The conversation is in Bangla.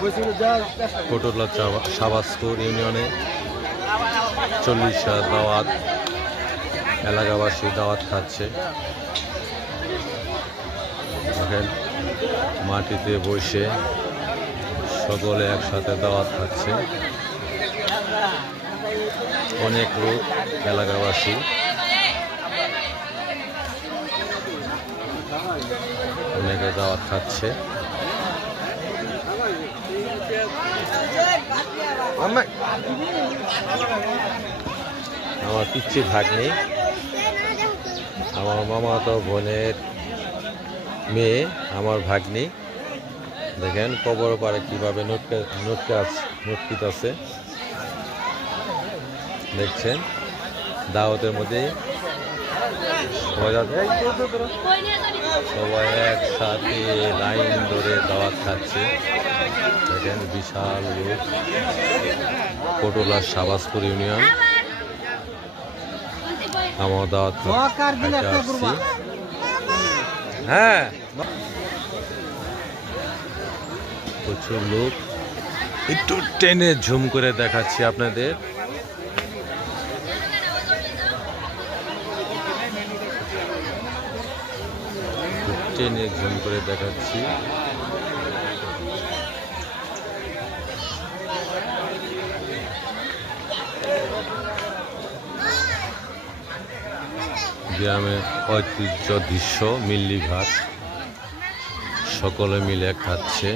কোটরলা শাহবাজপুর ইউনিয়নে 40 দাওয়াত, এলাকাবাসী দাওয়াত খাচ্ছে। দেখেন মাটিতে বসে সকলে একসাথে দাওয়াত খাচ্ছে। অনেক লোক এলাকাবাসী, অনেকে দাওয়াত খাচ্ছে। আমার পিচ্ছি ভাগ্নি, আমার মামাতো বোনের মেয়ে, আমার ভাগ্নি। দেখেন কবর পারে কিভাবে নটকিত আছে দেখছেন। দাওয়াতের মধ্যে সবাই একসাথে লাইন ধরে দাওয়াত খাচ্ছে। দেখেন বিশাল লোক, কোটরলা শাহবাজপুর ইউনিয়ন। আমার দাওয়াত আসছি। হ্যাঁ, প্রচুর লোক। একটু টেনে ঝুম করে দেখাচ্ছি আপনাদের। টেনে ঝুম করে দেখাচ্ছি। গ্রামের ঐতিহ্য দৃশ্য, মিল্লি ভাত সকলে মিলে খাচ্ছে।